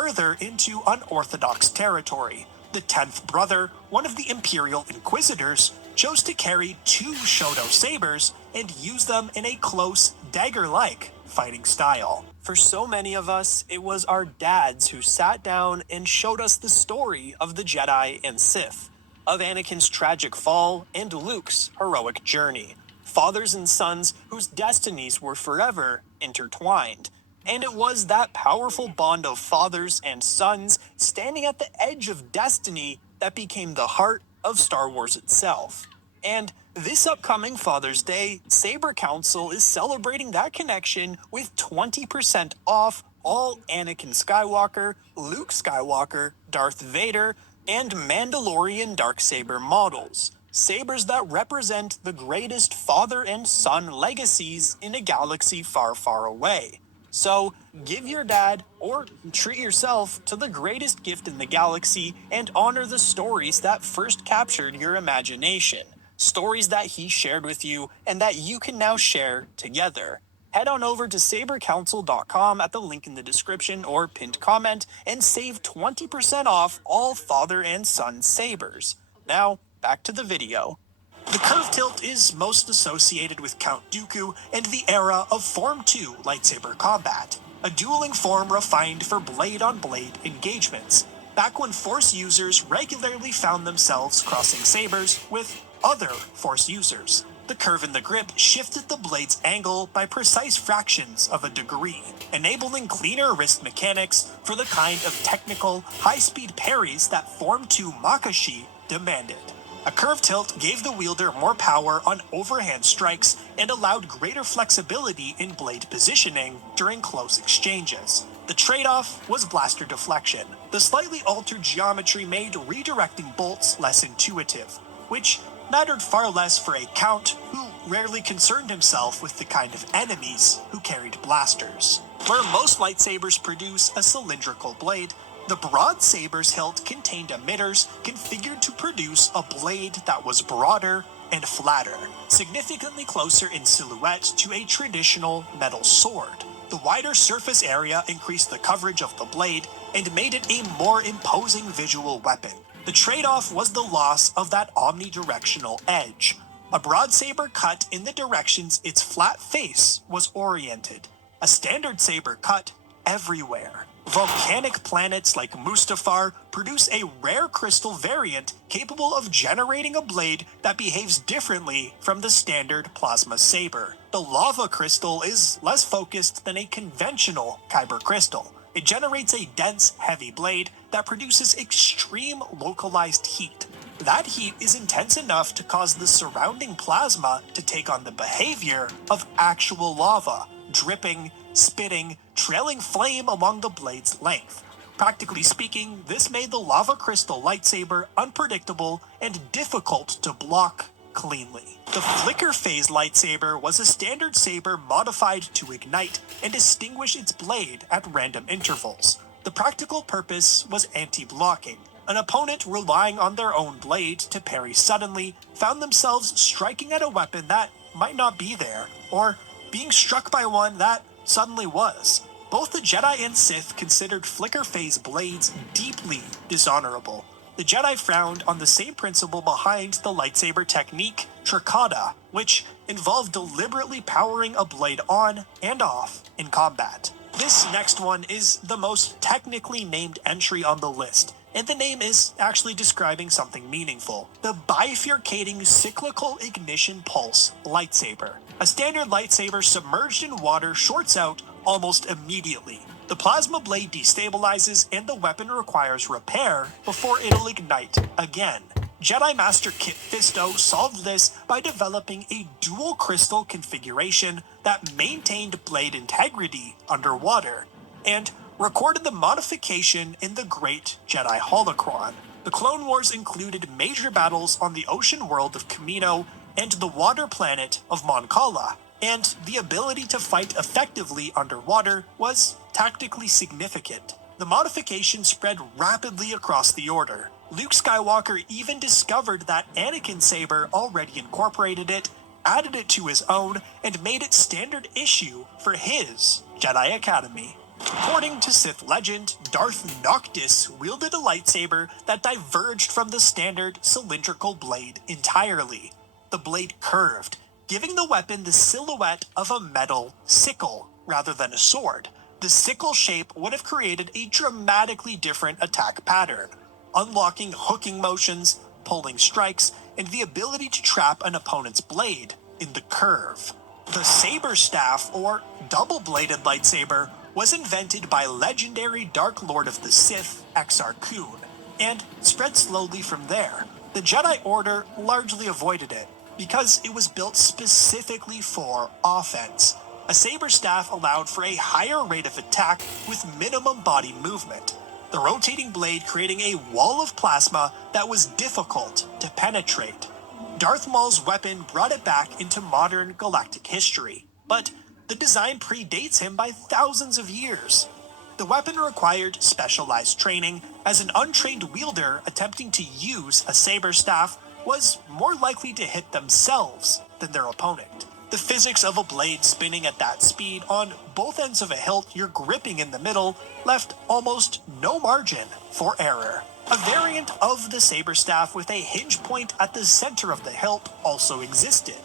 further into unorthodox territory. The 10th brother, one of the Imperial Inquisitors, chose to carry 2 Shoto sabers and use them in a close, dagger-like fighting style. For so many of us, it was our dads who sat down and showed us the story of the Jedi and Sith, of Anakin's tragic fall and Luke's heroic journey. Fathers and sons whose destinies were forever intertwined. And it was that powerful bond of fathers and sons standing at the edge of destiny that became the heart of Star Wars itself. And this upcoming Father's Day, Saber Council is celebrating that connection with 20% off all Anakin Skywalker, Luke Skywalker, Darth Vader, and Mandalorian Darksaber models. Sabers that represent the greatest father and son legacies in a galaxy far, far away. So, give your dad, or treat yourself, to the greatest gift in the galaxy and honor the stories that first captured your imagination. Stories that he shared with you and that you can now share together. Head on over to sabercouncil.com at the link in the description or pinned comment and save 20% off all father and son sabers. Now, back to the video. The curve tilt is most associated with Count Dooku and the era of Form 2 lightsaber combat, a dueling form refined for blade-on-blade engagements, back when Force users regularly found themselves crossing sabers with other Force users. The curve in the grip shifted the blade's angle by precise fractions of a degree, enabling cleaner wrist mechanics for the kind of technical, high-speed parries that Form 2 Makashi demanded. A curve tilt gave the wielder more power on overhand strikes and allowed greater flexibility in blade positioning during close exchanges. The trade-off was blaster deflection. The slightly altered geometry made redirecting bolts less intuitive, which mattered far less for a Count who rarely concerned himself with the kind of enemies who carried blasters. Where most lightsabers produce a cylindrical blade, the broad saber's hilt contained emitters configured to produce a blade that was broader and flatter, significantly closer in silhouette to a traditional metal sword. The wider surface area increased the coverage of the blade and made it a more imposing visual weapon. The trade-off was the loss of that omnidirectional edge. A broad saber cut in the directions its flat face was oriented. A standard saber cut everywhere. Volcanic planets like Mustafar produce a rare crystal variant capable of generating a blade that behaves differently from the standard plasma saber. The lava crystal is less focused than a conventional kyber crystal. It generates a dense, heavy blade that produces extreme localized heat. That heat is intense enough to cause the surrounding plasma to take on the behavior of actual lava, dripping, spitting, trailing flame along the blade's length. Practically speaking, this made the lava crystal lightsaber unpredictable and difficult to block cleanly. The flicker phase lightsaber was a standard saber modified to ignite and distinguish its blade at random intervals. The practical purpose was anti-blocking. An opponent relying on their own blade to parry suddenly found themselves striking at a weapon that might not be there, or being struck by one that suddenly was. Both the Jedi and Sith considered flicker phase blades deeply dishonorable. The Jedi frowned on the same principle behind the lightsaber technique, Trikada, which involved deliberately powering a blade on and off in combat. This next one is the most technically named entry on the list, and the name is actually describing something meaningful. The bifurcating cyclical ignition pulse lightsaber. A standard lightsaber submerged in water shorts out almost immediately. The plasma blade destabilizes and the weapon requires repair before it'll ignite again. Jedi Master Kit Fisto solved this by developing a dual crystal configuration that maintained blade integrity underwater, and recorded the modification in the Great Jedi Holocron. The Clone Wars included major battles on the ocean world of Kamino and the water planet of Mon Cala, and the ability to fight effectively underwater was tactically significant. The modification spread rapidly across the Order. Luke Skywalker even discovered that Anakin's saber already incorporated it, added it to his own, and made it standard issue for his Jedi Academy. According to Sith legend, Darth Noctis wielded a lightsaber that diverged from the standard cylindrical blade entirely. The blade curved, giving the weapon the silhouette of a metal sickle rather than a sword. The sickle shape would have created a dramatically different attack pattern, unlocking hooking motions, pulling strikes, and the ability to trap an opponent's blade in the curve. The saber staff, or double-bladed lightsaber, was invented by legendary Dark Lord of the Sith, Exar Kun, and spread slowly from there. The Jedi Order largely avoided it, because it was built specifically for offense. A saber staff allowed for a higher rate of attack with minimum body movement, the rotating blade creating a wall of plasma that was difficult to penetrate. Darth Maul's weapon brought it back into modern galactic history, but the design predates him by thousands of years. The weapon required specialized training, as an untrained wielder attempting to use a saber staff was more likely to hit themselves than their opponent. The physics of a blade spinning at that speed on both ends of a hilt you're gripping in the middle left almost no margin for error. A variant of the saber staff with a hinge point at the center of the hilt also existed.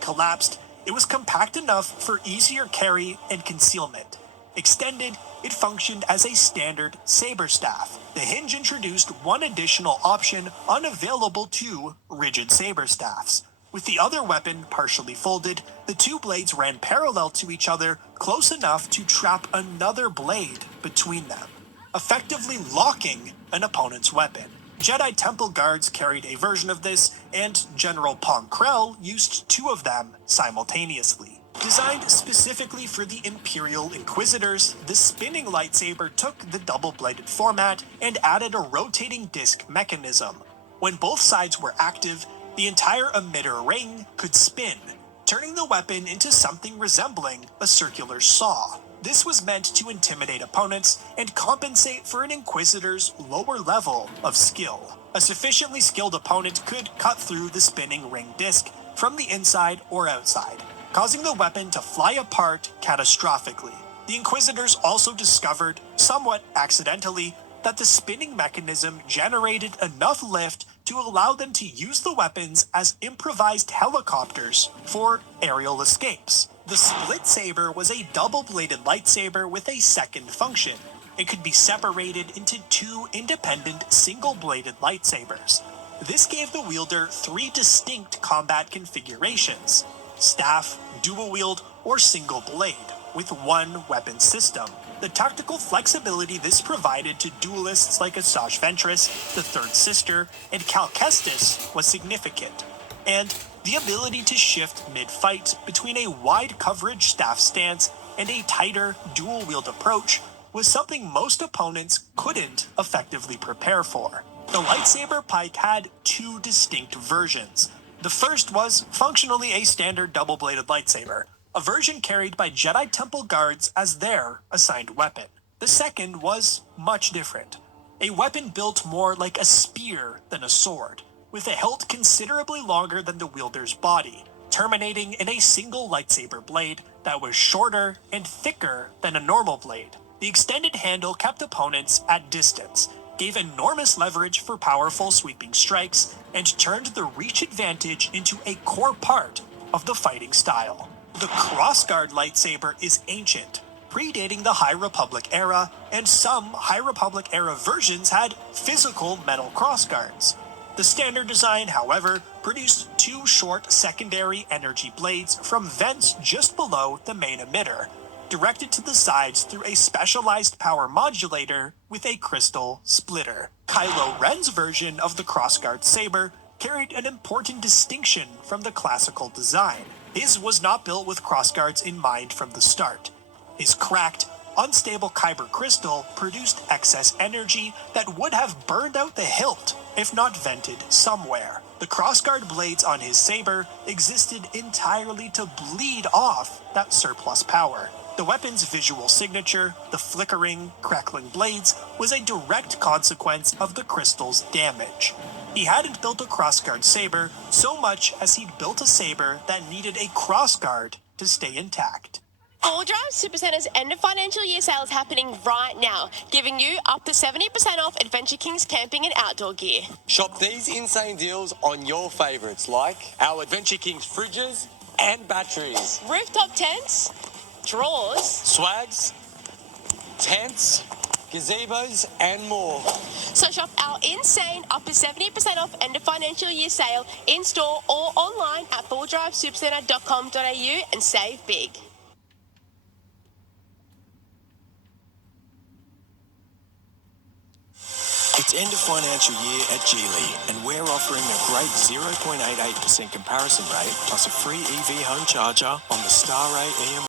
Collapsed, it was compact enough for easier carry and concealment. Extended, it functioned as a standard saber staff. The hinge introduced one additional option unavailable to rigid saber staffs. With the other weapon partially folded, the two blades ran parallel to each other close enough to trap another blade between them, effectively locking an opponent's weapon. Jedi Temple guards carried a version of this, and General Pong Krell used two of them simultaneously. Designed specifically for the Imperial Inquisitors, the spinning lightsaber took the double-bladed format and added a rotating disc mechanism. When both sides were active, the entire emitter ring could spin, turning the weapon into something resembling a circular saw. This was meant to intimidate opponents and compensate for an Inquisitor's lower level of skill. A sufficiently skilled opponent could cut through the spinning ring disc from the inside or outside, causing the weapon to fly apart catastrophically. The Inquisitors also discovered, somewhat accidentally, that the spinning mechanism generated enough lift to allow them to use the weapons as improvised helicopters for aerial escapes. The split saber was a double-bladed lightsaber with a second function. It could be separated into two independent single-bladed lightsabers. This gave the wielder three distinct combat configurations: staff, dual wield, or single blade, with one weapon system. The tactical flexibility this provided to duelists like Asajj Ventress, the Third Sister, and Cal Kestis was significant, and the ability to shift mid-fight between a wide coverage staff stance and a tighter dual-wield approach was something most opponents couldn't effectively prepare for. The lightsaber pike had two distinct versions. The first was functionally a standard double-bladed lightsaber, a version carried by Jedi Temple guards as their assigned weapon. The second was much different, a weapon built more like a spear than a sword, with a hilt considerably longer than the wielder's body, terminating in a single lightsaber blade that was shorter and thicker than a normal blade. The extended handle kept opponents at distance, gave enormous leverage for powerful sweeping strikes, and turned the reach advantage into a core part of the fighting style. The crossguard lightsaber is ancient, predating the High Republic era, and some High Republic era versions had physical metal crossguards. The standard design, however, produced two short secondary energy blades from vents just below the main emitter, directed to the sides through a specialized power modulator with a crystal splitter. Kylo Ren's version of the crossguard saber carried an important distinction from the classical design. His was not built with crossguards in mind from the start. His cracked, unstable kyber crystal produced excess energy that would have burned out the hilt if not vented somewhere. The crossguard blades on his saber existed entirely to bleed off that surplus power. The weapon's visual signature, the flickering, crackling blades, was a direct consequence of the crystal's damage. He hadn't built a crossguard saber so much as he'd built a saber that needed a crossguard to stay intact. Full Drive Supercenter's end of financial year sale is happening right now, giving you up to 70% off Adventure Kings camping and outdoor gear. Shop these insane deals on your favourites like our Adventure Kings fridges and batteries, Rooftop tents, drawers, swags, tents, gazebos and more. So shop our insane up to 70% off end of financial year sale in-store or online at fulldrivesupercentre.com.au and save big. It's end of financial year at Geely, and we're offering a great 0.88% comparison rate plus a free EV home charger on the Star Ray EM